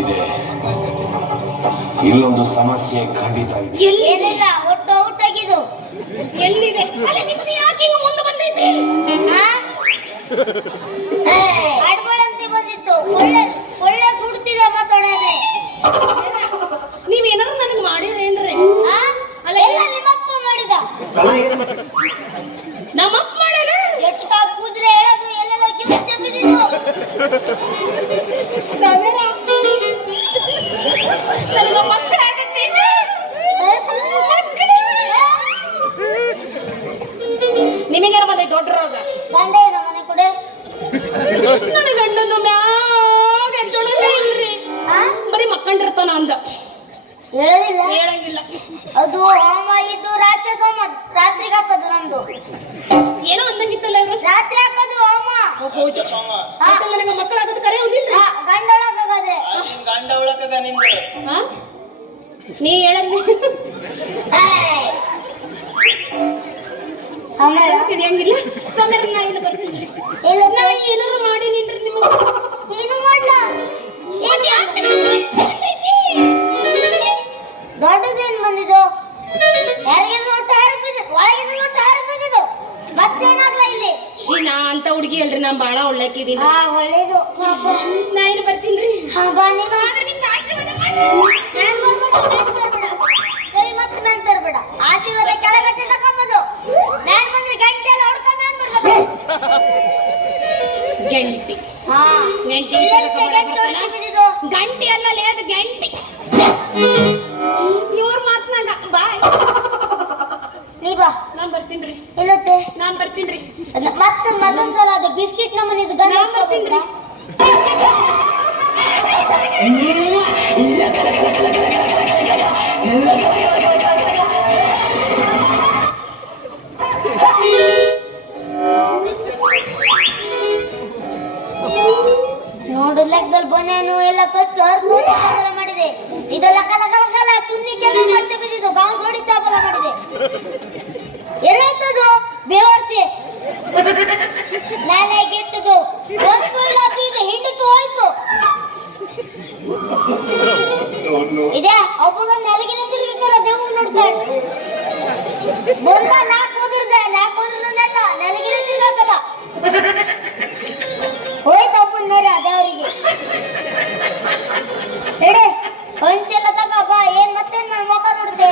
ಇದೆ. ಇಲ್ಲೊಂದು ಸಮಸ್ಯೆ ಖಂಡಿತ ಇದೆ. ಏನಿಲ್ಲ ಒಟ್ಟು ಔಟ್ ಆಗಿದ್ದು ಎಲ್ಲಿದೆ? ಅಲ್ಲ ನಿಮ್ಮದು ಯಾಕೆ ಹಿಂಗ ಮುಂದೆ ಬಂದೈತಿ? ಬಂದಿತ್ತು. ಒಳ್ಳೆ ಒಳ್ಳೆ ಸುಡ್ತಿದ ಮಾತಾಡೋದೆ. ನೀವೇನಾರು ನನಗೆ ಮಾಡಿರೇನ್ರಿ? ಆ? ಅಲ್ಲ, ಎಲ್ಲ ನಿಮ್ಮಪ್ಪ ಮಾಡಿದ. ನಮ್ಮಪ್ಪ ನಿಮಗ್ಯಾರ ಬಂದೈತಿ ದೊಡ್ಡ ರೋಗ? ಮನೆ ಕೊಡೆ ನನ್ನ ಗಂಡನು ಮ್ಯಾಗ ಎದ್ದೊಳಗ ಇಲ್ರಿ. ಆ? ಬರೀ ಮಕ್ಕಂಡಿರ್ತಾನ ಅಂದ. ಹೇಳೋದಿಲ್ಲ? ಹೇಳಂಗಿಲ್ಲ. ಅದು ಹೋಮ ಇದು ರಾಕ್ಷಸ ಹೋಮ. ರಾತ್ರಿಗೆ ಹಾಕೋದು ನಮ್ದು ಏನೋ ಅಂದಂಗಿತ್ತಲ್ಲ ಇವ್ರು? ರಾತ್ರಿ ಹಾಕೋದು ಹೋಮ. ಹೋಯ್ತು ನಿನ್ನಿಂದ. ಹಾ? ನೀ ಹೇಳದ್ ಸಮಯ ತಿಳಿಯಂಗಿಲ್ಲ ಸಮಯ ಹುಡುಗಿ ಅಲ್ರಿ ನಾ ಬಾಳ ಒಳ್ಳೆಕಿದೀನಿ. ಹಾ ಒಳ್ಳೇದು. ನಾ ಏನು ಬರ್ತೀನ್ರಿ? ಹಾ ಬಾ ನೀನು. ಆದ್ರೆ ನಿಮ್ದು ಆಶೀರ್ವಾದ ಮಾಡಿ ನಾನ್ ಬರ್ಬೇಡ ನಾನ್ ತರ್ಬೇಡ. ಕೈ ಮತ್ತೆ ನಾನ್ ತರ್ಬೇಡ. ಆಶೀರ್ವಾದ ಕೆಳಗಟ್ಟೆ ತಕೊಂಬದು ನಾನ್ ಬಂದ್ರೆ ಗಂಟೆ ಎಲ್ಲ ಹೊಡ್ಕೊಂಡು ನಾನ್ ಬರ್ಬೇಕು. ಗಂಟಿ. ಹಾ. ಗಂಟಿ ಗಂಟೆ ಬರ್ತಾನ? ಅಲ್ಲ ಅದು ಗಂಟಿ. ಬಾ ಬರ್ತೀನಿ ಬರ್ತೀನ್ರಿ ಇಲ್ಲತ್ತೆ ನಾನ್ ಬರ್ತೀನ್ರಿ ಅದ್ನ ಮತ್ತೆ ಮತ್ತೊಂದ್ಸಲ ಅದು ಬಿಸ್ಕಿಟ್ ನಮ್ಮನಿದು ಗಂಧ ನಾನ್ ಬರ್ತೀನ್ರಿ ನೋಡು ಲೆಕ್ಕದಲ್ಲಿ ಬನೇನು ಎಲ್ಲ ಕಚ್ಚು ಹರ್ಕೊಂಡು ಮಾಡಿದೆ. ಇದೆಲ್ಲ ಕಲ ಕಲ ಕಲ ಕುನ್ನಿ ಕೆಲ ಮಾಡ್ತಾ ಬಿದ್ದಿದ್ದು ಬಾಂಸ್ ಹೊಡಿತಾ ಬಲ ಮಾಡಿದೆ. ಬೆವರ್ಸಿ. ನಾಲಾಗಿಟ್ಟದು ಒಂದು ಹಿಂಡಿತು ಹೋಯ್ತು ಇದೆ. ಒಬ್ಬನ ನಾಲಿಗೆ ತಿರುಗಿರ್ತಾರೆ ದೇವ್ರು ನೋಡ್ತಾರೆ ಬಂದ ನಾಲ್ಕು ಓದಿರ್ದೆ ನಾಲ್ಕು ಓದಿರ್ದಲ್ಲ ನಾಲಿಗೆ ತಿರುಗಲ್ಲ ಹೋಯ್ತು ಒಬ್ಬನ ನೋಡ್ರಿ ಅದೇ ಅವರಿಗೆ ಹೇಳಿ ಹೊಂಚೆಲ್ಲ ತಗೋ, ಬಾ. ಏನ್ ಮತ್ತೆ ನನ್ನ ಮಗ ನೋಡ್ದೆ?